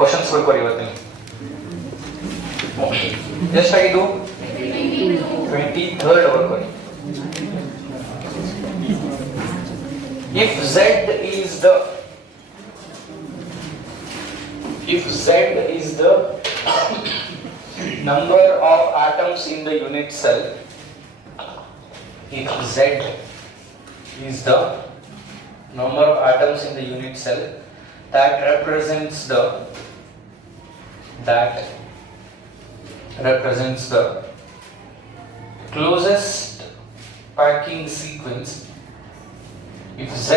ಕ್ವಶನ್ಸ್ ಬರ್ಕೋರಿ ಇವತ್ತಿನ ಎಷ್ಟಾಗಿದ್ದು 23rd ಬರ್ಕೋರಿ. If Z is the number of atoms in the unit cell, if Z is the number of atoms in the unit cell, that represents the closest packing sequence. If Z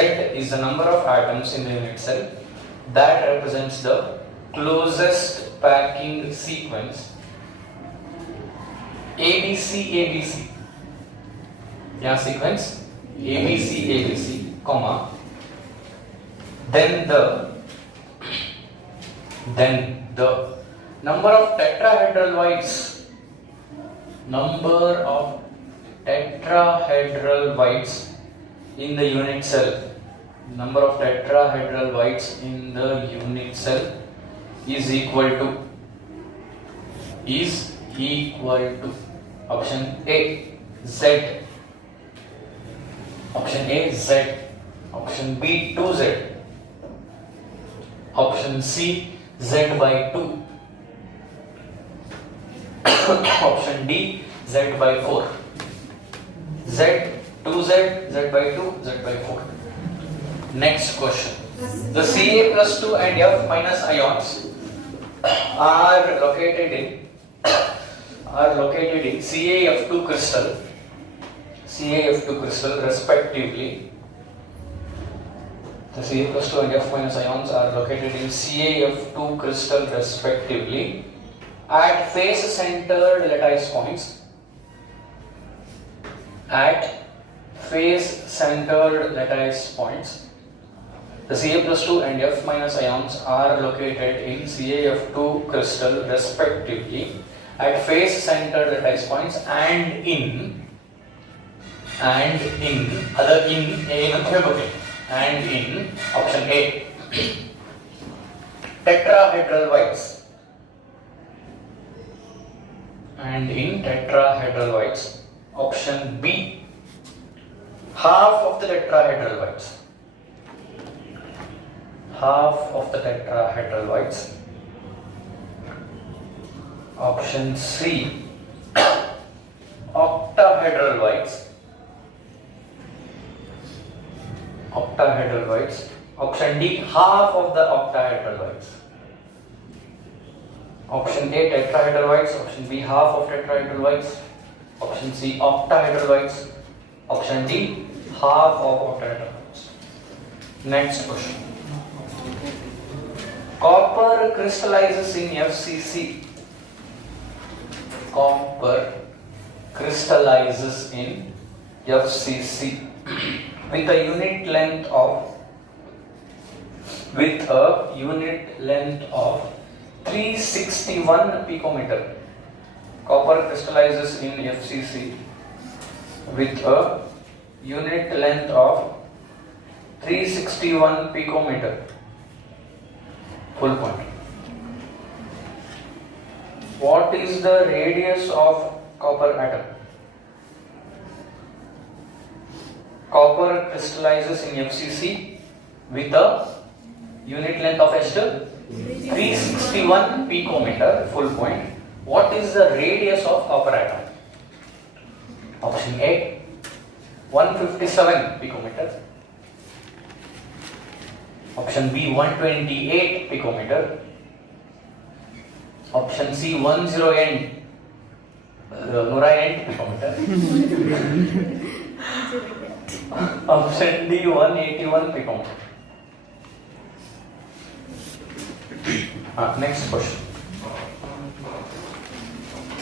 is the number of atoms in the unit cell, that represents the closest packing sequence. ABC, yeah, sequence ABC, comma, then the number of tetrahedral whites in the unit cell. Number of tetrahedral whites in the unit cell is equal to option A Z, option A Z, option B 2Z, option C Z by 2, option D Z by 4, Z 2Z, Z by 2, Z by 4. Next question. The Ca+2 and F- ions are located in CaF2 crystal respectively. The Ca+2 and F- ions are located in CaF2 crystal respectively at face-centered lattice points. The Ca+2 and F- ions are located in CaF2 crystal respectively at face-centered lattice points and in option A tetrahedral whites, option B half of the tetrahedral whites, option C octahedral whites, option D half of the octahedral whites, option A tetrahedral whites, option B half of tetrahedral whites, option C octahedral whites, option D half of octahedral whites. Next question. Copper crystallizes in FCC. With a unit length of 361 picometer. Copper crystallizes in FCC with a unit length of 361 picometer. Full point. What is the radius of copper atom? Copper crystallizes in FCC with a unit length of 361 picometer. Full point. What is the radius of copper atom? Option A 157 picometer. Option B 128 picometer. Option C 108 picometer. Option D 181 picometer. Next question.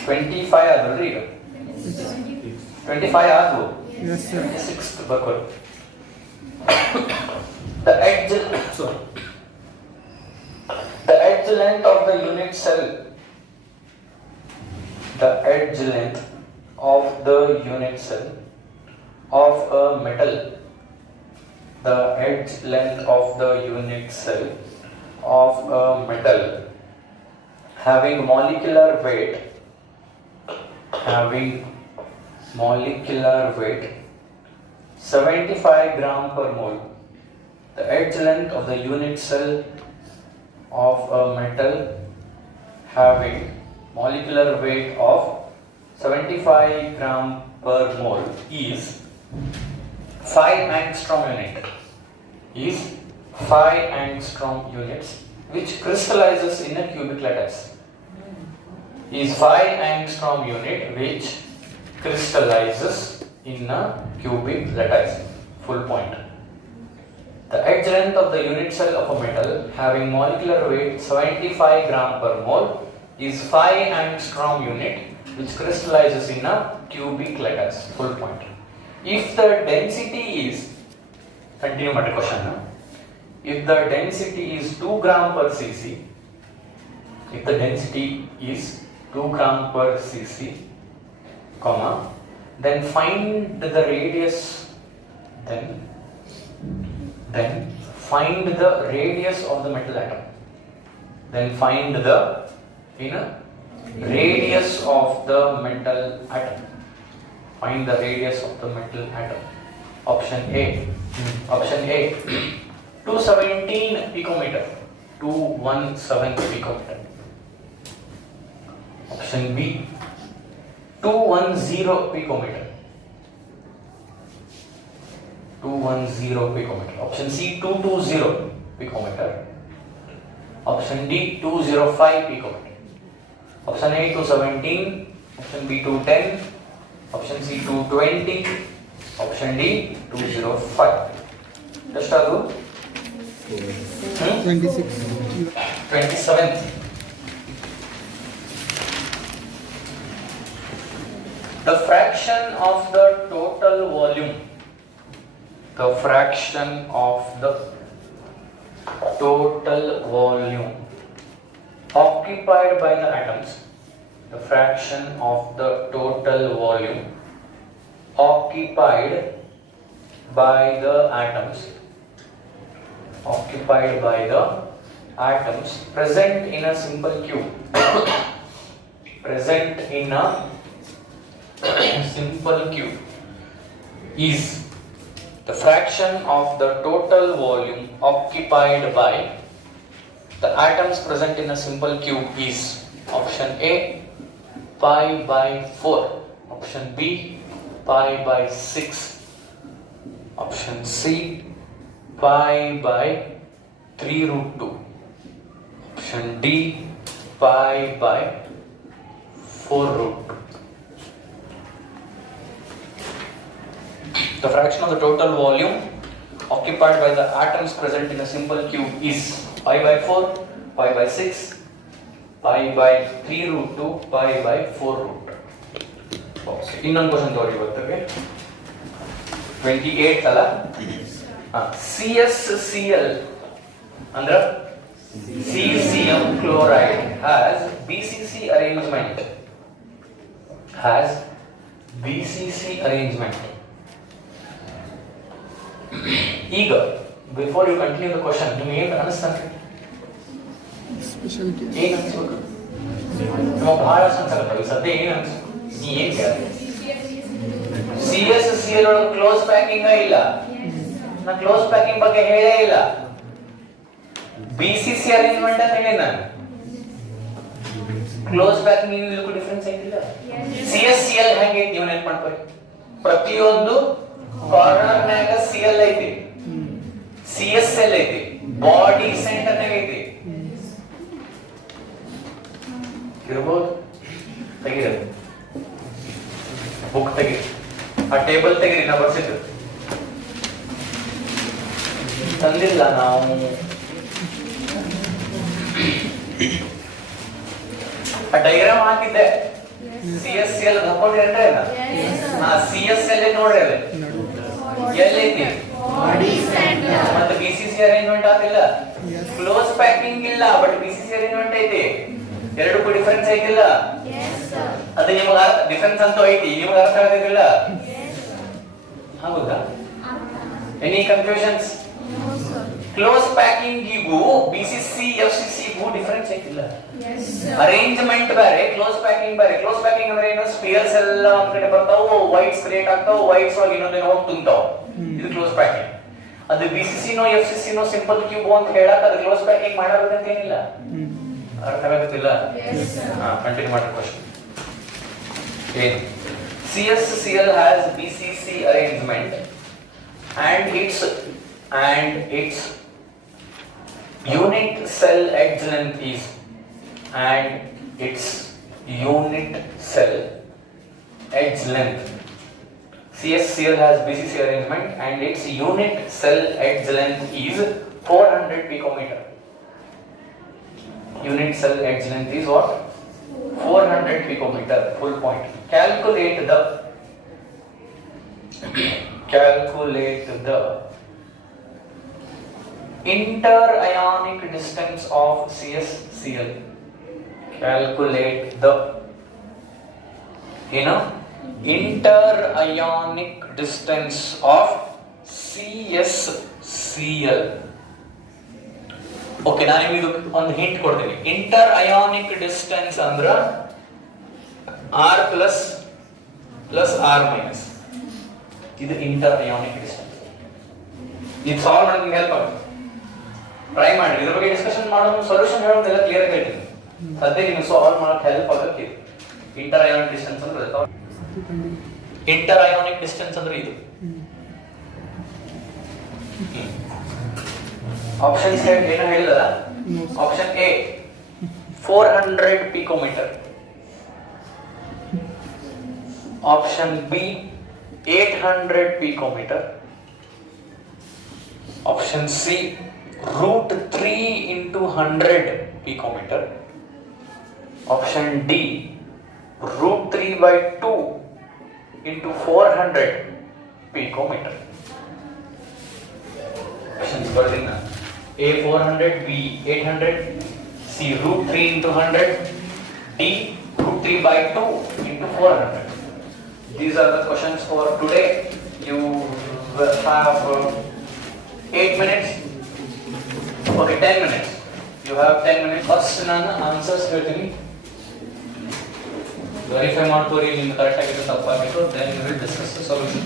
25 ಆದ್ರಲ್ರಿ ಈಗ 25 ಆದ್ವು. Yes, sir. 6th ಬರ್ಕೊಳ್ಳಿ. The edge length of the unit cell. The edge length of the unit cell of a metal. The edge length of the unit cell of a metal having molecular weight 75 gram per mole. The edge length of the unit cell of a metal having molecular weight of 75 gram per mole is 5 angstrom unit. Is 5 angstrom units, which crystallizes in a cubic lattice. Is 5 angstrom unit which crystallizes in a cubic lattice. Full point. The edge length of the unit cell of a metal having molecular weight 75 gram per mole is 5 angstrom unit which crystallizes in a cubic lattice. Full point. If the density is, continue my question now. If the density is 2 gram per cc, if the density is 2 gram per cc, comma, then find the radius, then find the radius of the metal atom. Then find the radius of the metal atom. Find the radius of the metal atom. Option A. Option A. 217 picometer. 217 picometer. Option B. 210 picometer. 210 picometer. Option C. 220 picometer. Option D. 205 picometer. Option A. 217. Option B. 210. Option C. 220. Option D. 205. Just do. 26. 27th. The fraction of the total volume. The fraction of the total volume occupied by the atoms. The fraction of the total volume occupied by the atoms. Occupied by the atoms present in a simple cube. Present in a simple cube is the fraction of the total volume occupied by the atoms present in a simple cube is option A, pi by 4, option B, pi by 6, option C, pi by 3 root 2, option D, pi by 4 root 2. The fraction of the total volume occupied by the atoms present in a simple cube is pi by 4, pi by 6, pi by 3 root 2, pi by 4 root 2. Okay. Innೊಂದು ಕ್ವೆಶ್ಚನ್ ತಗೊಳ್ಳಿ ಬರ್ತವೆ 28 ಅಲ್ಲ CSCl ಅಂದ್ರೆ cesium chloride has BCC arrangement. ಈಗ before you continue the question ನಿಮ್ಗೆ ಏನು ಅನಿಸ್ತಂತೆ? Special case ಏನು ಅನಿಸ್ಬೇಕು? ನಮ್ಮ ಭಾಳ ಸಂಕಲ್ಪ ಸದ್ಯ ಏನು ಅನಿಸ್ಬೇಕು? ನೀ ಏನು ಕೇಳಿ CSCl ಒಳಗೆ ಕ್ಲೋಸ್ ಪ್ಯಾಕಿಂಗ್ ಇಲ್ಲ. ನಾ ಕ್ಲೋಸ್ ಪ್ಯಾಕಿಂಗ್ ಬಗ್ಗೆ ಹೇಳೇ ಇಲ್ಲ. BCC ಅರೇಂಜ್ಮೆಂಟ್ ಅಂತ ಹೇಳಿ ನಾನು. ಕ್ಲೋಸ್ ಪ್ಯಾಕಿಂಗ್ ಇದಕ್ಕೂ ಡಿಫರೆನ್ಸ್ ಐತಿಲ್ಲ. CSCl ಹೆಂಗೈತಿ ನೀವು ನೆನಪು ಮಾಡ್ಕೊಳ್ಳಿ. ಪ್ರತಿಯೊಂದು ಕಾರ್ನರ್ ನಾಗ Cl ಐತಿ, CSL ಐತಿ, ಬಾಡಿ ಸೆಂಟರ್ ನಾಗ ಐತಿ. ಇರಬಹುದು ತೆಗೀರಿ, ಬುಕ್ ತೆಗೀರಿ, ಆ ಟೇಬಲ್ ತೆಗೀರಿ, ನಾ ಬರ್ಸಿದ್ದು ತಂದಿಲ್ಲ ನಾವು. ಆ ಡೈಗ್ರಾಮ್ ಹಾಕಿದ್ದೆ CSCl ಹಾಕೊಂಡಿದ್ರೆ CSL ನೋಡ್ರಿ ಅಲ್ಲಿ ಎಲ್ಲೈತಿ ಮತ್ತೆ BCC ಅರೇಂಜ್ಮೆಂಟ್ ಆಗಿಲ್ಲ. ಕ್ಲೋಸ್ ಪ್ಯಾಕಿಂಗ್ ಇಲ್ಲ, ಬಟ್ BCC ಅರೇಂಜ್ಮೆಂಟ್ ಐತಿ. ಎರಡಕ್ಕೂ ಡಿಫರೆನ್ಸ್ ಐತಿಲ್ಲ. ಅದು ನಿಮಗೆ ಡಿಫರೆನ್ಸ್ ಅಂತೂ ಐತಿ, ನಿಮಗೆ ಅರ್ಥ ಆಗ್ತಿಲ್ಲ. ಹೌದಾ? Any confusions? ಕ್ಲೋಸ್ ಪ್ಯಾಕಿಂಗಿಗೂ BCC FCCಗೂ ಡಿಫರೆನ್ಸ್ ಐತಿಲ್ಲ. ಅರೇಂಜ್ಮೆಂಟ್ ಬೇರೆ, ಕ್ಲೋಸ್ ಪ್ಯಾಕಿಂಗ್ ಬೇರೆ. ಕ್ಲೋಸ್ ಪ್ಯಾಕಿಂಗ್ ಅಂದ್ರೆ ಏನು, ಸ್ಪಿಯರ್ಸ್ ಎಲ್ಲ ಒಂದ್ ಕಡೆ ಬರ್ತಾವು, ವೈಟ್ಸ್ ಕ್ರಿಯೇಟ್ ಆಗ್ತಾವು, ವೈಟ್ಸ್ ಒಳಗೆ ಇನ್ನೊಂದೇನೋ ಹೋಗಿ ತುಂಬ್ತಾವು, ಇದು ಕ್ಲೋಸ್ ಪ್ಯಾಕಿಂಗ್. ಅದು BCC ನೋ FCC ನೋ ಸಿಂಪಲ್ ಕ್ಯೂಬ್ ಅಂತ ಹೇಳಕ್ ಅದು ಕ್ಲೋಸ್ ಪ್ಯಾಕಿಂಗ್ ಮಾಡಬೇಕಂತ ಏನಿಲ್ಲ. ಅರ್ಥ ಆಗುತ್ತಿಲ್ಲ? ಕಂಟಿನ್ಯೂ ಮಾಡಿ ಕ್ವಶನ್. ಏನು CSCl has BCC arrangement and its unit cell edge length is CSCl has BCC arrangement and its unit cell edge length is 400 picometer. Unit cell edge length is what? 400 picometer. Full point. Calculate the interionic distance of CSCl. Calculate the interionic distance of CSCl. Okay, ನಾನು ನಿಮಗೆ ಒಂದು ಹಿಂಟ್ ಕೊಡ್ತೀನಿ. Inter ionic distance ಅಂದ್ರ R plus R minus. ಇದು inter ionic distance. ಇದು ಸಾಲ್ವ್ ಮಾಡೋಕೆ ಹೆಲ್ಪ್ ಆಗುತ್ತೆ. ಟ್ರೈ ಮಾಡಿ, ಇದ್ರ ಬಗ್ಗೆ ಡಿಸ್ಕಷನ್ ಮಾಡೋದು, ಸೊಲ್ಯೂಷನ್ ಹೇಳೋದೆಲ್ಲ ಕ್ಲಿಯರ್ ಆಗಿ ಹೇಳ್ತೀನಿ. ಸದ್ಯ ನಿಮಗೆ ಸಾಲ್ವ್ ಮಾಡೋಕೆ ಹೆಲ್ಪ್ ಆಗುತ್ತೆ. ಇಂಟರ್ ಅಯಾನಿಕ್ ಡಿಸ್ಟೆನ್ಸ್ ಅಂದ್ರೆ ಇಂಟರ್ ಅಯಾನಿಕ್ ಡಿಸ್ಟೆನ್ಸ್ ಅಂದ್ರೆ ಇದು. ಆಪ್ಷನ್ಸ್ ಏನು ಹೇಳಿಲ್ಲ. Option A 400 picometre, option B 800 picometer, option C √3 into 100 picometer, option D √3/2 into 400 picometer. Options ಬರ್ಲಿಲ್ಲ. A 400, B 800, C √3 into 100, D √3/2 into 400. These are the questions for today. You will have 8 minutes. Okay, 10 minutes. You have 10 minutes. First, ನಾನು answers ಹೇಳ್ತೀನಿ. Verify ಮಾಡ್ಕೊಳ್ಳಿ ನಿಮ್ಗೆ ಕರೆಕ್ಟ್ ಆಗಿದೆ ತಪ್ಪಾಗಿತ್ತು. Then we will discuss the solution.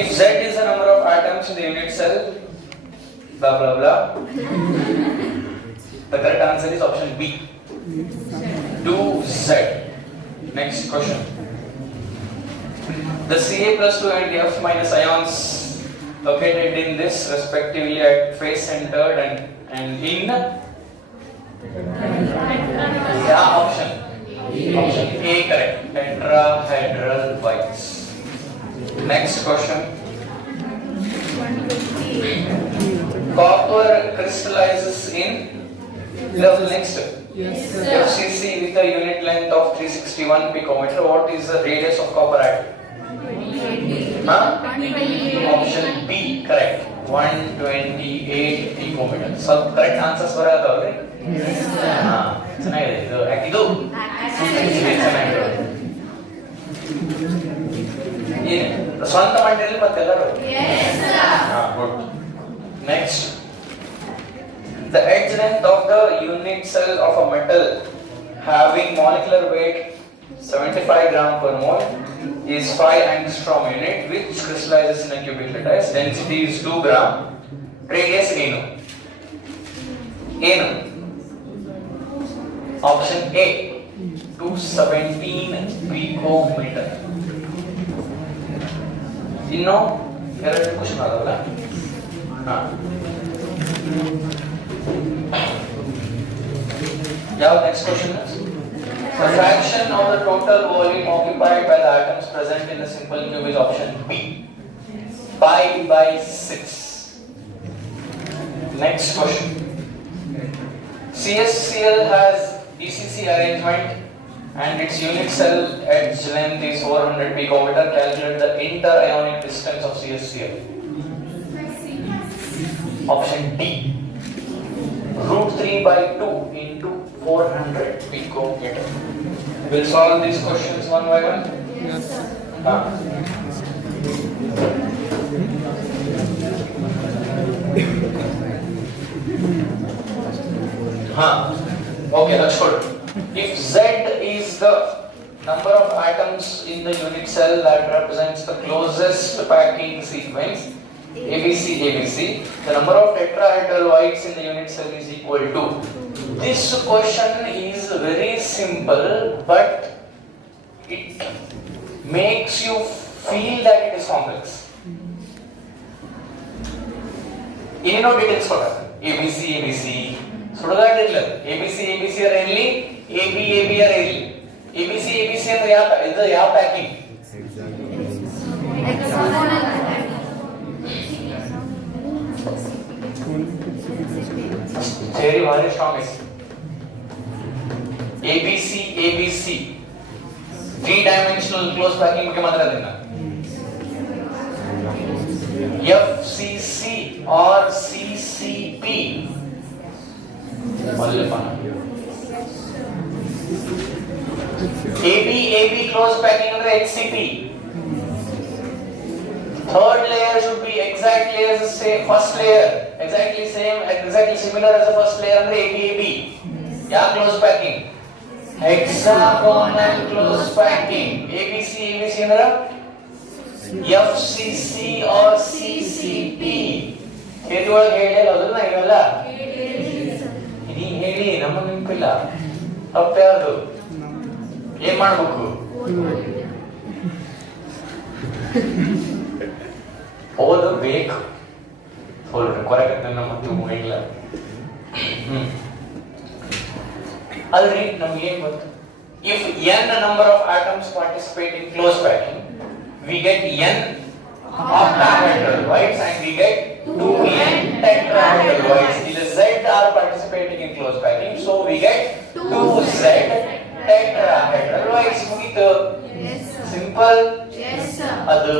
If Z is the number of atoms in the unit cell, blah blah blah. The correct answer is option B. 2Z. Next question. The Ca+2 and F- ions located in this respectively at face centered and in option A correct, tetrahedral bites. Next question. Copper crystallizes in next FCC with a unit length of 361 picometer. What is the radius of copper atom? Option B correct, 128 picometer. So correct answers ಬರತ್ತವ್ರಿ. ಚೆನ್ನಾಗಿದೆ ಇದು ಏನು ಸ್ವಂತ ಮಾಡಿರಲಿ ಮತ್ತೆಲ್ಲರೂ. Good. Next. The edge length of the unit cell of a metal having molecular weight 75 gram per mole is 5 angstrom unit which crystallizes in a cubic lattice. Density is 2 gram. Radius ಏನು? Option A 217 picometer. ಇನ್ನು ಎರಡು ಕ್ವಶನ್ ಆಗಲ್ಲ. Now next question is the fraction of the total volume occupied by the atoms present in a simple cube is option B 5/6. Next question. CSCl has BCC arrangement and its unit cell edge length is 400 picometer. Calculate the interionic distance of CSCl. Option D √3/2 into 400 picometer. We'll solve these questions one by one. Yes. Okay, that's good. If Z is the number of atoms in the unit cell that represents the closest packing sequence ABC, the number of tetrahedral whites in the unit cell is equal to. This question is very simple, but it makes you feel that it is complex. ಇನ್ನೇನೋ ಡೀಟೇಲ್ಸ್ ಕೊಡ್ತಾರೆ. ABC ಸುಡುಗಾಟ ಇಲ್ಲ. ABC ಅರ ಇರಲಿ, AB ಅರ ಇರಲಿ. ABC ಅಂದ್ರೆ ಯಾವ ಪ್ಯಾಕಿಂಗ್? ಥಿಯರಿ ಭಾರಿ ಸ್ಟ್ರಾಂಗ್ ಐತಿ. ABC 3 ಡೈಮೆನ್ಷನಲ್ ಕ್ಲೋಸ್ ಪ್ಯಾಕಿಂಗ್ ಬಗ್ಗೆ ಮಾತಾಡೋದಿಲ್ಲ. FCC or CCP AB close packing under HCP. Third layer should be exactly as the same first layer, exactly similar as the first layer under AB. Yeah, close packing. Hexagonal close packing. ABC under FCC or CCP. ಹೇಳುವಾಗ ಹೇಳಲ್ಲ ಇವೆಲ್ಲ ಇದೀ ಹೇಳಿ ನಮ್ಮ ನೆನಪಿಲ್ಲ. ತಪ್ಪು ಯಾವುದು? ಏನ್ ಮಾಡ್ಬೇಕು? ಓದಬೇಕು. ಕೊರಕತ್ತೆ ನಮ್ಮ ಹೇಳಿಲ್ಲ. ಅಲ್ರಿ ನಮ್ಗೆ ಏನ್ ಗೊತ್ತು? If n number of atoms participate in close packing, we get n octahedral whites and we get 2n tetrahedral whites. The Z are participating in close packing, so we get 2Z tetrahedral whites. ಮುಗಿತು. Simple. Yes sir. ಅದು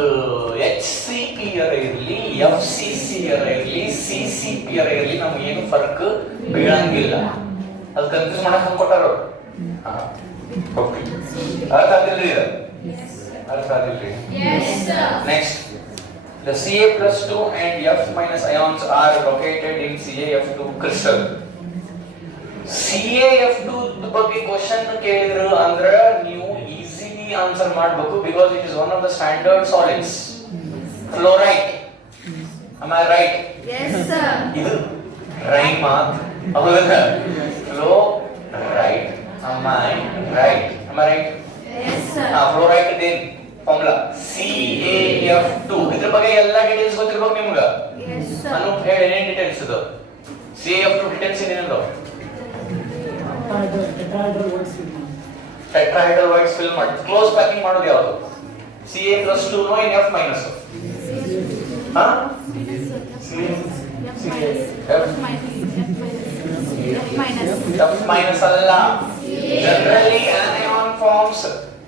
HCP ಅರ ಇರಲಿ, FCC ಅರ ಇರಲಿ, CCP ಅರ ಇರಲಿ, ನಮಗೆ ಏನು ಫರ್ಕ್ ಬೀಳಂಗಿಲ್ಲ. ಅದು ಕನ್ಫ್ಯೂಸ್ ಮಾಡಕ್ ಹಂಗ ಕೊಟ್ಟಾರ. ಓಕೆ, ಅರ್ಥ ಆಗಿಲ್ರಿ ಇದು? ಅರ್ಥ ಆಗಿಲ್ರಿ? Yes sir. Next, the Ca+2 and F- ions are located in CaF2 crystal. CaF2 ಬಗ್ಗೆ ಕ್ವೆಶ್ಚನ್ ಕೇಳಿದ್ರು ಅಂದ್ರೆ ನೀವು ಈಸಿಲಿ ಆನ್ಸರ್ ಮಾಡಬೇಕು, because it is one of the standard solids. Fluorite. Am I right? Yes sir. ಇದು ರೈಮ್ ಮಾತ್ ಹೌದಾ? Fluorite. Am I right? Yes sir. Fluorite then formula CaF2. ಇದ್ರ ಬಗ್ಗೆ ಎಲ್ಲ ಡೀಟೇಲ್ಸ್ ಗೊತ್ತಿರಬೇಕು ನಿಮ್ಗೆ. Yes sir. ನಾನು ಹೇಳಿ ಏನೇನು ಡೀಟೇಲ್ಸ್ ಇದು? CaF2 ಡೀಟೇಲ್ಸ್ ಏನೇನು? ಟೆಟ್ರಾಹೆಡ್ರಲ್ ವೈಟ್ಸ್ ಫಿಲ್ ಮಾಡಿ ಕ್ಲೋಸ್ ಪ್ಯಾಕಿಂಗ್ ಮಾಡೋದು ಯಾವುದು? Ca+2 ನೋ ಇನ್ F-? ಹಾ? F- ಅಲ್ಲ. Generally anion forms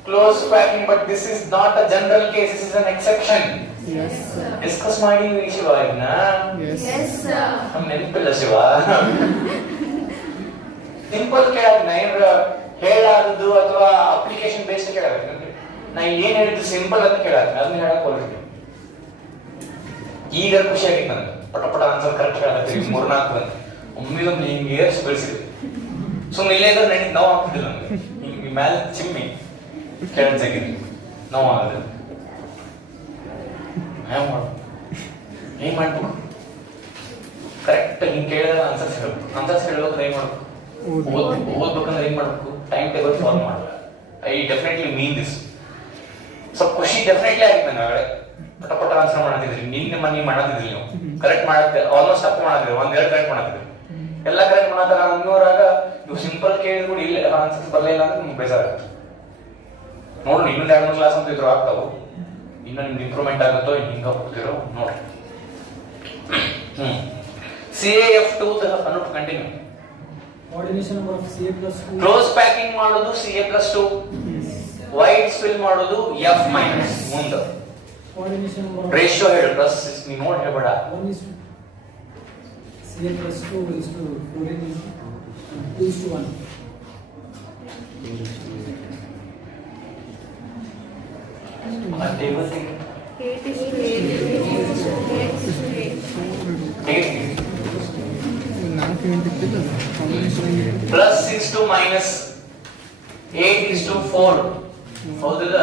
close packing, but this is not a general case, this is an exception. Yes sir. Discuss ಮಾಡಿದ್ವಿ ಶಿವ ಇದನ್ನ. Yes sir. ನಮ್ಮ ನೆನಪಿಲ್ಲ ಶಿವ. ಸಿಂಪಲ್ ಕೇಳೋದು ನೈರ್ ಹೇಳಾದದ್ದು ಅಥವಾ ಅಪ್ಲಿಕೇಶನ್ ಬೇಸ್ಡ್ ಕೇಳಬೇಕು. ನಾ ಏನ್ ಹೇಳಿದ್ದು ಸಿಂಪಲ್ ಅಂತ ಕೇಳಾಕ ಅದನ್ನ ಹೇಳಕ್ ಹೋಗ್ಬಿಟ್ಟು ಈಗ ಖುಷಿ ಆಗಿತ್ತು ನನಗೆ. ಪಟ ಆನ್ಸರ್ ಕರೆಕ್ಟ್ ಹೇಳತ್ತೀವಿ 3-4 ಅಂತ ಒಮ್ಮಿಗೊಮ್ಮೆ ಹಿಂಗೆ ಏರ್ಸ್ ಬೆಳೆಸಿದ್ವಿ. ಸುಮ್ಮನೆ ಇಲ್ಲೇ ಇದ್ರೆ ನನಗೆ ನೋವು ಆಗ್ತಿದ್ದಿಲ್ಲ ನಮಗೆ. ಹಿಂಗೆ ಮ್ಯಾಲೆ ಚಿಮ್ಮಿ ಕೇಳೋದು ಜಗಿದ್ವಿ ನೋವು ಆಗೋದು. ಹೆಂಗ್ ಮಾಡ್ಬೇಕು? ಕರೆಕ್ಟ್ ಹಿಂಗೆ ಕೇಳಿದಾಗ ಆನ್ಸರ್ಸ್ ಹೇಳ್ಬೇಕು. ಆನ್ಸರ್ಸ್ ಹೇಳ್ಬೇಕಾದ್ರೆ ಹೆಂಗ್ ಮಾಡ್ಬೇಕು? ಓದ್ಬೇಕಂದ್ರೆ ಹೆಂಗ್ ಮಾಡ್ಬೇಕು? ಟೈಮ್ ಟೇಬಲ್ ಫಾಲೋ ಮಾಡಲ್ಲ. ಐ ಡೆಫಿನೆಟ್ಲಿ ಮೀನ್ ದಿಸ್. ಸ್ವಲ್ಪ ಖುಷಿ ಡೆಫಿನೆಟ್ಲಿ ಆಗಿತ್ತು ನಂಗೆ. ಆಗಲೇ ಪಟ ಆನ್ಸರ್ ಮಾಡತ್ತಿದ್ರಿ. ನಿನ್ನೆ ಮನೆ ಮಾಡತ್ತಿದ್ರಿ ನೀವು. ಕರೆಕ್ಟ್ ಮಾಡತ್ತೆ ಆಲ್ಮೋಸ್ಟ್ ತಪ್ಪು ಮಾಡತ್ತಿದ್ರಿ. 1-2 ಕರೆಕ್ಟ್ ಮಾಡತ್ತಿದ್ರಿ. ಎಲ್ಲ ಕರೆಕ್ಟ್ ಮಾಡತ್ತಾರ ಅನ್ನೋರಾಗ ನೀವು ಸಿಂಪಲ್ ಕೇಳಿದ್ರು ಕೂಡ ಇಲ್ಲ ಆನ್ಸರ್ಸ್ ಬರಲಿಲ್ಲ ಅಂದ್ರೆ ನಿಮ್ಗೆ ಬೇಜಾರಾಗುತ್ತೆ. ನೋಡ್ರಿ ಇನ್ನೊಂದು 2-3 ಕ್ಲಾಸ್ ಅಂತ ಇದ್ರು ಆಗ್ತಾವು. ಇನ್ನು ನಿಮ್ಗೆ ಇಂಪ್ರೂವ್ಮೆಂಟ್ ಆಗುತ್ತೋ ಹಿಂಗ ಹೋಗ್ತಿರೋ ನೋಡ್ರಿ. CaF2 ಅನ್ನೋದು continue. Coordination of Ca+2. Close packing ಮಾಡೋದು Ca+2, ವೈಟ್ಸ್ ಫಿಲ್ ಮಾಡೋದು F- ಮುಂದೆ. Coordination of ರೇಷಿಯೋ ಹೇಳು ಪ್ಲಸ್ ನೀವು ನೋಡಿ ಹೇಳ್ಬೇಡ. 1 is to Ca+2 is to fluorine is 2:1. ಆ ಟೇಬಲ್ ತೆಗಿ. 8 is to 8. 8 is to 8. ತೆಗಿ. 4 plus 6 to minus 8 is to 4 ಹೌದಿಲ್ಲ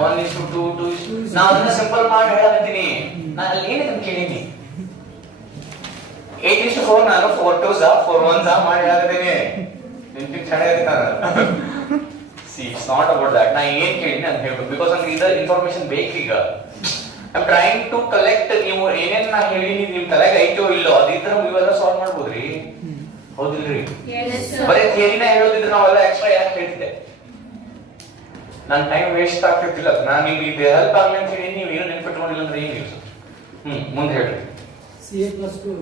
1 is to 2 2 is ನಾನು ಅದನ್ನ ಸಿಂಪಲ್ ಮಾಡಿ ಹೇಳಕತ್ತೀನಿ ನಾನು ಅಲ್ಲಿ ಏನಂತ ಕೇಳಿನಿ 8 is to 4 ನಾನು 4 2s 4 1s ಮಾಡಿ ಹೇಳಕತ್ತೀನಿ ನಿಂತಿ ಚೆನ್ನಾಗಿದೆ ನಾನು see it's not about that ನಾ ಏನು ಕೇಳಿನಿ ಅಂತ ಹೇಳ್ಬೇಕು ಬಿಕಾಸ್ ನನಗೆ ಇದರ ಇನ್ಫಾರ್ಮೇಶನ್ ಬೇಕೀಗ I'm trying to collect ನೀವು ಏನೇನ್ ನಾ ಹೇಳಿನಿ ನಿಮ್ ತಲೆಗೆ ಐತೋ ಇಲ್ಲೋ ಅದಿದ್ರೆ ನೀವೆಲ್ಲ ಸಾಲ್ವ್ ಮಾಡ್ಬೋದ್ರಿ ಹೌದಿಲ್ರಿ ಬರೀ ಥಿಯರಿನ ಹೇಳೋದಿದ್ರೆ ನಾವೆಲ್ಲ ಎಕ್ಸ್ಟ್ರಾ ಯಾಕೆ ಹೇಳ್ತಿದ್ದೆ ನನ್ನ ಟೈಮ್ ವೇಸ್ಟ್ ಆಗ್ತಿರ್ತಿಲ್ಲ ನಾನು ನಿಮ್ಗೆ ಇದು ಹೆಲ್ಪ್ ಆಗಲಿ ಅಂತ ಹೇಳಿ ನೀವು ಏನು ನೆನ್ಪಿಟ್ಕೊಂಡಿಲ್ಲ ಅಂದ್ರೆ ಏನು ಯೂಸ್ ಮುಂದೆ ಹೇಳ್ರಿ CA plus 2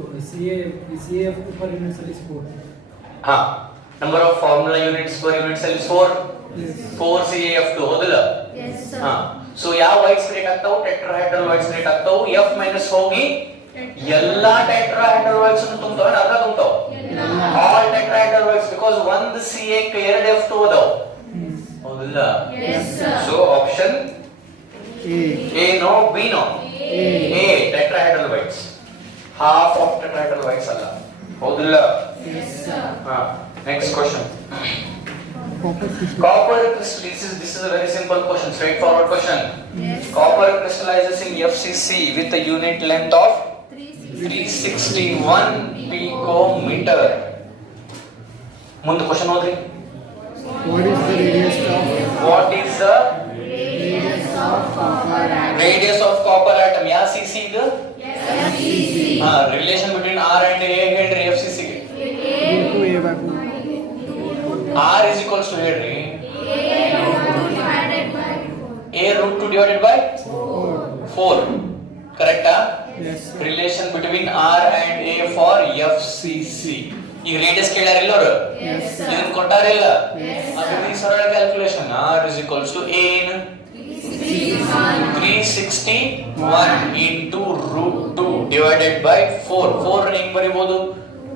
CAF per unit cell is 4. ಹಾ number of formula units per unit cell 4 CAF2 ಹೌದಿಲ್ಲ ಹಾ ಸೊ ಯಾವ ವೈಟ್ಸ್ ಕ್ರಿಯೇಟ್ ಆಗ್ತಾವು ಟೆಟ್ರಾಹೆಡ್ರಲ್ ವೈಟ್ಸ್ ಕ್ರಿಯೇಟ್ ಆಗ್ತಾವು F ಮೈನಸ್ ಹೋಗಿ ಎಲ್ಲಾ ಟೆಟ್ರಾಹೆಡ್ರಲ್ ವೈಟ್ಸ್ ಅನ್ನು ತುಂಬುತ್ತವೆ ಅರ್ಧ ತುಂಬುತ್ತವೆ ಆಲ್ ಟೆಟ್ರಾಹೆಡ್ರಲ್ ವೈಟ್ಸ್ ಬಿಕಾಸ್ ಒಂದು CA ಕ್ಕೆ ಎರಡು F2 ಅದಾವು ಹೌದಿಲ್ಲ so option A no B no A tetrahedral voids half of tetrahedral whites ಅಲ್ಲ ಹೌದಿಲ್ಲ ಹಾ next question copper crystallizes this is a very simple question straightforward question copper crystallizes in FCC with a unit length of 361 picometer ಮುಂದೆ ಕ್ವೆಶ್ಚನ್ ಓದ್ರಿ what is the radius of copper atom ಯಾವ CC ಇದು relation between R and A ಹೇಳ್ರಿ FCC ಗೆ R is equals to ಹೇಳ್ರಿ A root 2 divided by 4 correct relation between R and A for FCC ಈಗ ರೇಡಿಯಸ್ ಕೇಳ್ಯಾರಿಲ್ಲ ಅವರು ಇದನ್ನ ಕೊಟ್ಟಾರಿಲ್ಲ ಅದಕ್ಕೆ ಈ ಸರಳ calculation R is equals to A in 361 into root 2 divided by 4 4 ಹೆಂಗ್ ಬರೀಬಹುದು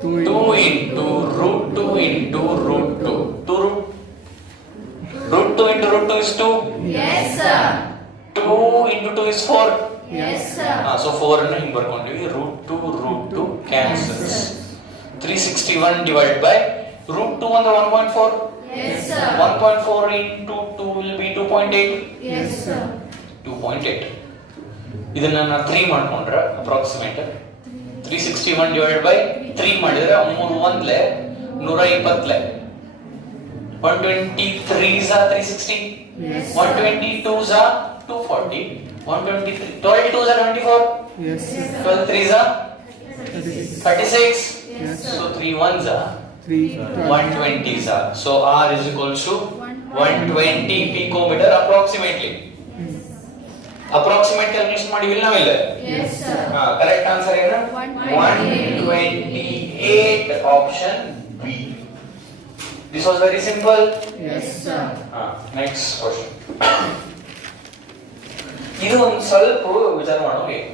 2 into root 2 into root 2 2 root 2 into root 2 is 2 yes sir 2 into 2 is 4 yes sir so 4 ಅನ್ನು ಹಿಂಗ್ ಬರ್ಕೊಂಡ್ವಿ root 2 cancels 361 divided by root 2 under 1.4 yes sir 1.4 into 2 will be 2.8 yes sir 2.8 ಇದನ್ನ ನಾನು 3 ಮಾಡ್ಕೊಂಡ್ರೆ ಅಪ್ರಾಕ್ಸಿಮೇಟ್ 361 divided by 3 ಮಾಡಿದ್ರೆ 3 1ಲೆ 120 ಲೆ 123 is 360 yes 122 is 240 123 12 2 is 24 Yes. 12 3 is 36 Yes. so 3 1s are 3. 120s are so R is equals to 120 picometer approximately approximate calculation ಮಾಡಿವಿಲ್ಲ ನಾವಿಲ್ಲ yes sir ಕರೆಕ್ಟ್ ಆನ್ಸರ್ ಏನು 128. 128 option B this was very simple yes sir next question ಇದು ಒಂದು ಸ್ವಲ್ಪ ವಿಚಾರ ಮಾಡಬೇಕು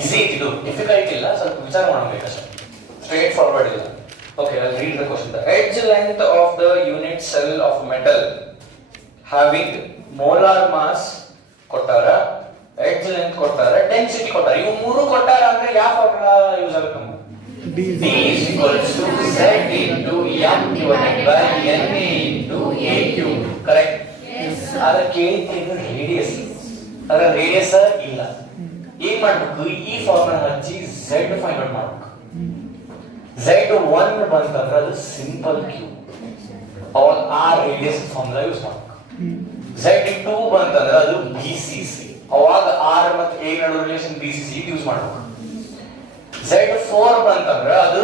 ಈಸಿ ಇದು ಡಿಫಿಕಲ್ಟ್ ಇಲ್ಲ ಸ್ವಲ್ಪ ವಿಚಾರ ಮಾಡಬೇಕು ಅಷ್ಟೇ ಸ್ಟ್ರೇಟ್ ಫಾರ್ವರ್ಡ್ ಇಲ್ಲ okay I will read the question the edge length of the unit cell of metal having molar mass ಕೊಟ್ಟಾರ ಎಡ್ಜ್ ಲೆಂತ್ ಕೊಟ್ಟಾರ ಡೆನ್ಸಿಟಿ ಕೊಟ್ಟಾರ ಇವು ಮೂರು ಕೊಟ್ಟಾರ ಅಂದ್ರೆ ಯಾವ ಫಾರ್ಮುಲಾ ಯೂಸ್ ಆಗುತ್ತೆ ನಮಗೆ D is equals to Z into M divided by NA into AQ correct yes sir ಅದರ ಕೇಳಿದ್ರೆ ರೇಡಿಯಸ್ ಅದರ ರೇಡಿಯಸ್ ಇಲ್ಲ ಏನ್ ಮಾಡ್ಬೇಕು ಈ ಫಾರ್ಮುಲಾ ಹಚ್ಚಿ Z ಫೈಂಡ್ ಔಟ್ ಮಾಡ್ಬೇಕು Z1 ಬಂತಂದ್ರೆ ಅದು simple cube all are radius formula use ಮಾಡ್ಬೇಕು Z2 ಬಂತಂದ್ರೆ ಅದು BCC ಅವಾಗ R ಮತ್ತು A ನಡುವೆ ರಿಲೇಷನ್ BCC ಯೂಸ್ ಮಾಡ್ಬೇಕು Z4 ಬಂತಂದ್ರೆ ಅದು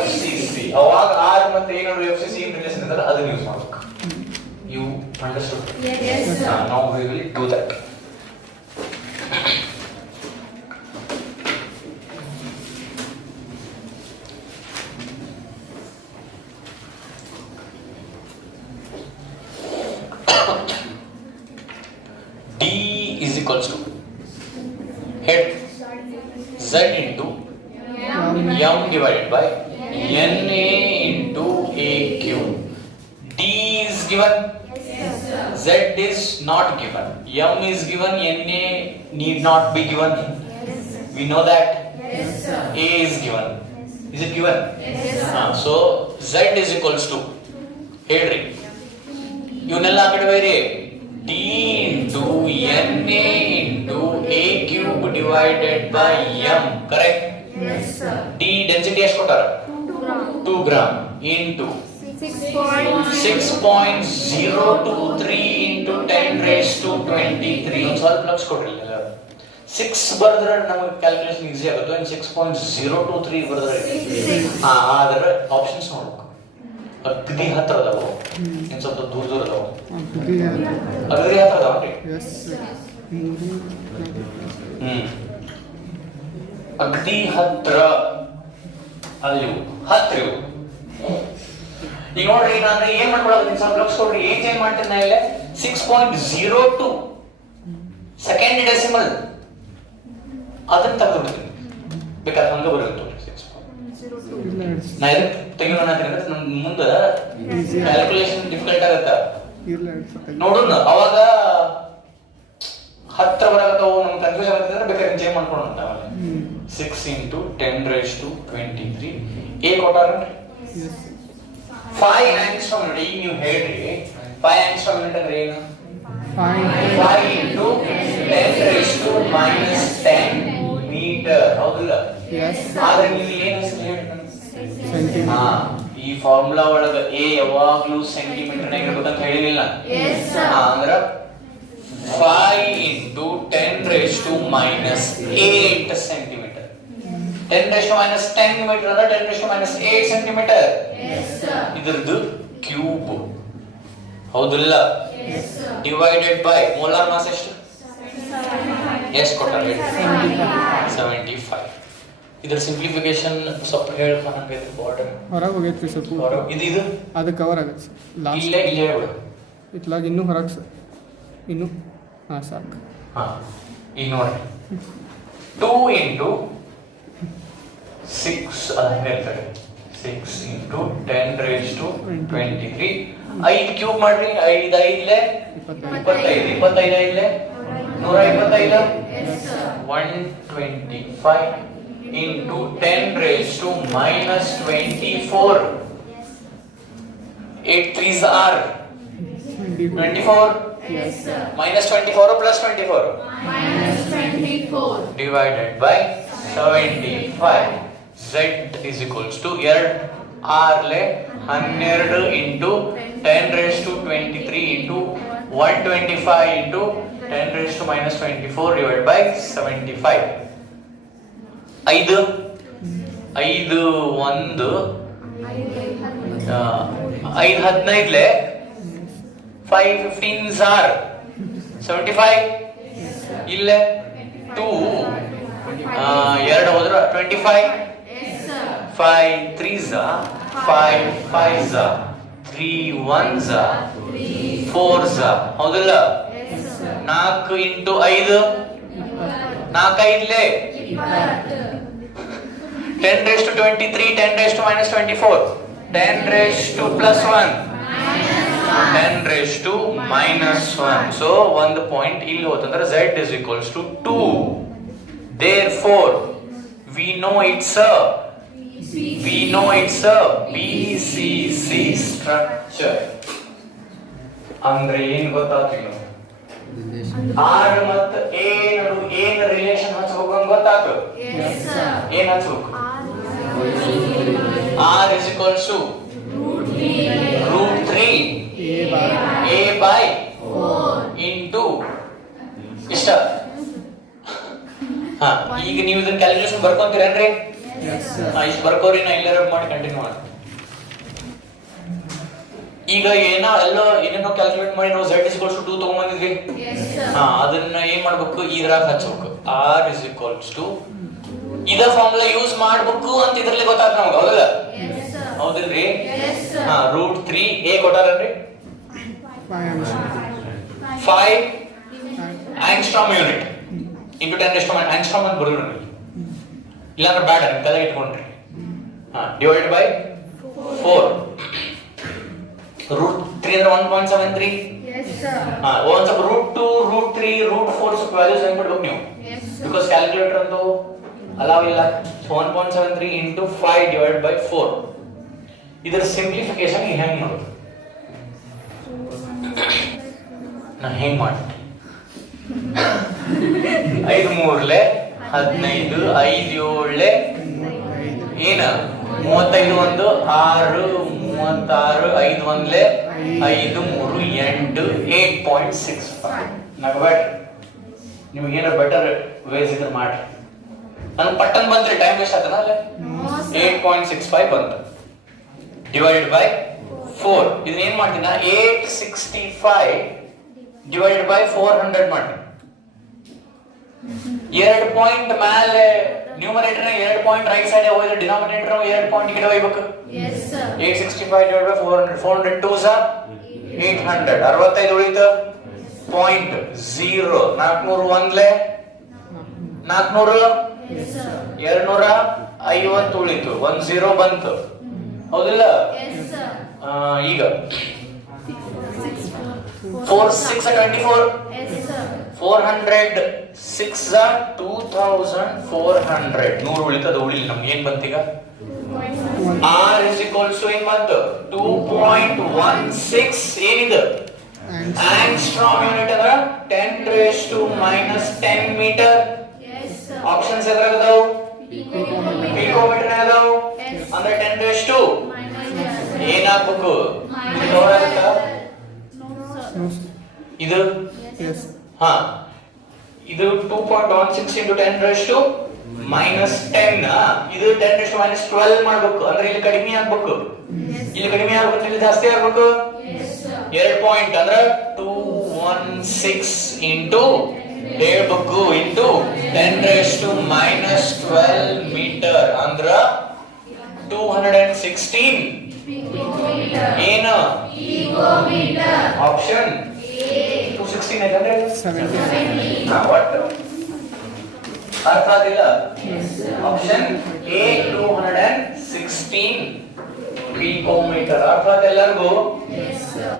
FCC ಅವಾಗ R ಮತ್ತು A ನಡುವೆ FCC ರಿಲೇಷನ್ ಇದ್ರೆ ಅದನ್ನ ಯೂಸ್ ಮಾಡ್ಬೇಕು you understood yes sir now we will do that D is equals to head Z into M divided by NA into AQ. D is given, yes sir Z is not given, M is given, NA need not be given. yes sir We know that yes sir A is given, Is it given? Yes, sir. So z is equals to ಹೇಳ್ರಿ ಇವನ್ನೆಲ್ಲ ಆ ಕಡೆ ಬೇರೆ d into na into a cube divided by m, correct? Yes, sir. d density ಎಷ್ಟು ಕೊಟ್ಟಾರ 2 gram into 6.023 into 10 raised to 23. ಒಂದು ಸ್ವಲ್ಪ ಲಕ್ಷ ಕೊಡ್ರಿ ಎಲ್ಲ 6 ಬರೆದ್ರೆ ನಮಗೆ ಕ್ಯಾಲ್ಕುಲೇಷನ್ ಈಸಿ ಆಗುತ್ತೆ. 6.023 ಬರೆದ್ರೆ ಆದ್ರೆ ಆಪ್ಷನ್ಸ್ ನೋಡ್ಬೇಕು. ಅಗದಿ ಹತ್ರ ಅದಾವು, ಇನ್ನು ಸ್ವಲ್ಪ ದೂರ ಅದಾವು. ಅಗದಿ ಹತ್ರ ಅದಾವ ಅಗದಿ ಹತ್ರ ಅಲ್ಲಿ ಹತ್ರ ಇವು. ಈಗ ನೋಡ್ರಿ ನಾನು ಏನ್ ಮಾಡ್ಕೊಳ್ಳೋದು ಸ್ವಲ್ಪ ಲಕ್ಷ ಕೊಡ್ರಿ. ಏನ್ ಚೇಂಜ್ ಮಾಡ್ತೀನಿ ನಾ ಇಲ್ಲೇ 6.02 ಸೆಕೆಂಡ್ ಡೆಸಿಮಲ್ ಅದನ್ನ ತೆಗೆದುಬಿಡ್ತೀನಿ. ಬೇಕಾದ್ರೆ ಹಂಗ ಬರುತ್ತೆ ನಾ ಇದಕ್ಕೆ ತೆಗಿಯೋಣ ಅಂದ್ರೆ ನನ್ ಮುಂದೆ ಕ್ಯಾಲ್ಕುಲೇಷನ್ ಡಿಫಿಕಲ್ಟ್ ಆಗತ್ತ ನೋಡೋಣ. ಅವಾಗ ಹತ್ರ ಬರಾಗತ್ತಾವು ನಮ್ಗೆ ಕನ್ಫ್ಯೂಸ್ ಆಗತ್ತೆ. ಬೇಕಾದ್ರೆ ಚೇಂಜ್ ಮಾಡ್ಕೊಳ್ಳೋಣ. ಆಮೇಲೆ 6 into 10 raised to 23 a ಕೊಟ್ಟಾರನ್ರಿ 5 ಆಂಗ್ಸ್ಟ್ರಾಮ್ ಯೂನಿಟ್. ಈಗ ನೀವು ಹೇಳ್ರಿ 5 ಆಂಗ್ಸ್ಟ್ರಾಮ್ ಯೂನಿಟ್ ಅಂದ್ರೆ ಏನು? 5 into 10 raised to minus 10 meter. ಹೌದಿಲ್ಲ? ಆದ್ರೆ ನೀವು ಏನು ಹೇಳಿ ಈ ಫಾರ್ಮುಲಾ ಒಳಗ a ಯಾವಾಗ್ಲೂ ಸೆಂಟಿಮೀಟರ್ ನಾಗ ಇರ್ಬೇಕಂತ ಹೇಳಿಲ್ಲ. ಅಂದ್ರ 5 into 10 raised to minus 8 centimeter. 10 raised to minus 10 meter ಅಂದ್ರೆ 10 raised to minus 8 centimeter. ಇದ್ರದ್ದು ಕ್ಯೂಬ್. ಹೌದಿಲ್ಲ? ಡಿವೈಡೆಡ್ ಬೈ ಮೋಲಾರ್ ಮಾಸ್ ಎಷ್ಟು? ಎಷ್ಟು ಕೊಟ್ಟಾರೆ? 75. ಇದರ ಸಿಂಪ್ಲಿಫಿಕೇಶನ್ ಸ್ವಲ್ಪ ಹೇಳ್ಕೊಂಡ್ರೆ ಬಾರ್ಡರ್ ಹೊರಗೆ ಹೋಗೈತ್ರಿ ಸ್ವಲ್ಪ. ಇದು ಅದು ಕವರ್ ಆಗತ್ತೆ ಲಾಸ್ಟ್ ಇಲ್ಲೇ ಹೇಳ್ಬಿಡು. ಇತ್ಲಾಗ ಇನ್ನೂ ಹೊರಗೆ ಸರ್ ಇನ್ನೂ ಹಾಂ ಸಾಕು. ಈಗ ನೋಡಿ 2 into 6 ಹೇಳ್ತಾರೆ 6 into 10 raised to 23. 5 ಕ್ಯೂಬ್ ಮಾಡ್ರಿ. 5 5 25 25 5 125 125 into 10 raised to minus 24. 8 3s are 24. Minus 24 or plus 24? Minus 24. Divided by 75. Z is equals to 2 R le 12 into 10 raised to 23 into 125 into 10 raised to minus 24 divided by 75. 5 1 5 15 5 15s are 75. ಇಲ್ಲೇ 2 2 ಹೋದ್ರೆ 25. 5 3s 5 5s 3 1s 4s. ಹೌದಲ್ಲ? 4 into 5 4 5 10 raised to 23 10 raised to minus 24 10 raised to plus 1 10 raised to minus 1. So 1 point ಇಲ್ಲಿ ಹೋತಂದ್ರೆ z is equals to 2. Therefore we know it's a BCC structure. ಅಂದ್ರೆ ಏನು ಗೊತ್ತಾಗ್ತಿಲ್ಲ? R ಮತ್ತು A ನಡು ಏನು ರಿಲೇಶನ್ ಹಚ್ಚಬೇಕು ಅಂತ ಗೊತ್ತಾಯ್ತು? ಏನು ಹಚ್ಚಬೇಕು? R is equals to root 3 A by 4 into ಇಷ್ಟ. ಈಗ ನೀವು ಇದನ್ನ ಕ್ಯಾಲ್ಕುಲೇಷನ್ ಬರ್ಕೊಂತೀರೇನ್ರಿ? ಇಷ್ಟು ಬರ್ಕೋರಿ. ನಾ ಇಲ್ಲಾರ ಮಾಡಿ ಕಂಟಿನ್ಯೂ ಮಾಡಿ. ಈಗ ಏನೋ ಎಲ್ಲೋ ಏನೇನೋ ಕ್ಯಾಲ್ಕುಲೇಟ್ ಮಾಡಿ ನಾವು z is equals to 2 ತಗೊಂಡ್ಬಂದಿದ್ವಿ. ಅದನ್ನ ಏನ್ ಮಾಡ್ಬೇಕು? ಇದ್ರಾಗ ಹಚ್ಚಬೇಕು. R is equals to ಇದ ಫಾರ್ಮುಲಾ ಯೂಸ್ ಮಾಡ್ಬೇಕು ಅಂತ ಇದ್ರಲ್ಲಿ ಗೊತ್ತಾಗ್ತದೆ ನಮ್ಗೆ. ಹೌದಲ್ಲ? ಹೌದಿಲ್ರಿ? ರೂಟ್ 3 A ಕೊಟ್ಟಾರನ್ರಿ 5 angstrom unit into 10 raised to minus angstrom ಅಂತ ಬರೋದು ನೋಡಿ. ಇಲ್ಲಾಂದ್ರೆ ಬೇಡ, ನಿಮ್ ತಲೆಗೆ ಇಟ್ಕೊಂಡ್ರಿ. ಡಿವೈಡ್ ಬೈ 4 ರೂಟ್ 3 ಅಂದ್ರೆ 1.73. ಒಂದ್ ಸ್ವಲ್ಪ ರೂಟ್ 2 ರೂಟ್ 3 ರೂಟ್ 4 ಸ್ವಲ್ಪ ವ್ಯಾಲ್ಯೂಸ್ ಹೆಂಗ್ ಬಿಡ್ಬೇಕು ನೀವು? ಬಿಕಾಸ್ ಕ್ಯಾಲ್ಕುಲೇಟರ್ ಅಂತೂ ಅಲಾವಿಲ್ಲ 1.73 into 5 divided by 4. ಇದರ ಸಿಂಪ್ಲಿಫಿಕೇಶನ್ ಹೆಂಗ್ ಮಾಡೋದು? ನಾ ಹೆಂಗ್ ಮಾಡಿ 5 ಮೂರ್ಲೆ 15 5 ಏಳ್ಲೆ ಏನ 35 ಒಂದು 6 36 5 ಒಂದ್ಲೆ 5 3 8 8.65. ನಗಬೇಡ, ನಿಮ್ಗೇನ ಬೆಟರ್ ವೇಸ್ ಇದ್ರೆ ಮಾಡ್ರಿ. ನನ್ ಪಟ್ಟನ್ ಬಂದ್ರೆ ಟೈಮ್ ವೇಸ್ಟ್ ಆಗ್ತದ ಅಲ್ಲ. 8.65 ಬಂತು ಡಿವೈಡೆಡ್ ಬೈ 4. ಇದನ್ನ ಏನ್ ಮಾಡ್ತೀನಿ 865 ಡಿವೈಡೆಡ್ ಬೈ 400 ಮಾಡಿ. 2 ಪಾಯಿಂಟ್ ಮೇಲೆ ನ್ಯೂಮರೇಟರ್ 2 ಪಾಯಿಂಟ್ ರೈಟ್ ಸೈಡ್ ಹೋದ್ರೆ ಡಿನಾಮಿನೇಟರ್ 2 ಪಾಯಿಂಟ್ ಈ ಕಡೆ ಹೋಗ್ಬೇಕು. Yes, sir. 865 divided by 400. 400 2s are 800. 65 ಉಳಿತು 0.0. 400 ಒಂದ್ಲೆ 400 Yes, sir. 250 ಉಳಿತು 10 ಬಂತು, ಹೌದಿಲ್ಲ? Yes, sir. ಈಗ 4 6 24. Yes, sir. 400 6 are 2400. 100 ಉಳಿತದ, ಉಳಿಲಿ ನಮ್ಗೆ ಏನ್ ಬಂತೀಗ? R is equals to ಏನ್ ಬಂತು 2.16. ಏನಿದೆ ಆಂಗ್ಸ್ಟ್ರಾಮ್ ಯೂನಿಟ್ ಅಂದ್ರೆ 10 raised to minus 10 metre. Yes, sir. Options ಎದ್ರಾಗದಾವು? Picometer. ಪಿಕೋಮೀಟರ್ ಅದಾವು Yes. ಅಂದ್ರೆ 10 raised to Minus. ಏನಾಗಬೇಕು? Minus. ಇದು ಹೊರಗತ್ತ? No, sir. No, sir. ಇದು Yes. ಹಾ, ಇದು 2.16 into 10 raised to minus 10. ಇದು 10 raised to minus 12 ಮಾಡ್ಬೇಕು, ಅಂದ್ರೆ ಇಲ್ಲಿ ಕಡಿಮೆ ಆಗ್ಬೇಕು. Yes. ಇಲ್ಲಿ ಕಡಿಮೆ ಆಗ್ಬೇಕು, ಇಲ್ಲಿ ಜಾಸ್ತಿ ಆಗ್ಬೇಕು. Yes, sir. 2 ಪಾಯಿಂಟ್ ಅಂದ್ರೆ 216 into ಹೇಳ್ಬೇಕು into 10 raised to minus 12 ಮೀಟರ್ ಅಂದ್ರ 216 Picometer. ಏನು Picometer. Option A. 216 ಐತಂದ್ರೆ 70. ಒಟ್ಟು ಅರ್ಥ ಆಗಿಲ್ಲ? Yes, sir. ಆಪ್ಷನ್ ಎ 216 ಪಿಕೋಮೀಟರ್. ಅರ್ಥ ಆಯ್ತು ಎಲ್ಲರಿಗೂ? Yes, sir.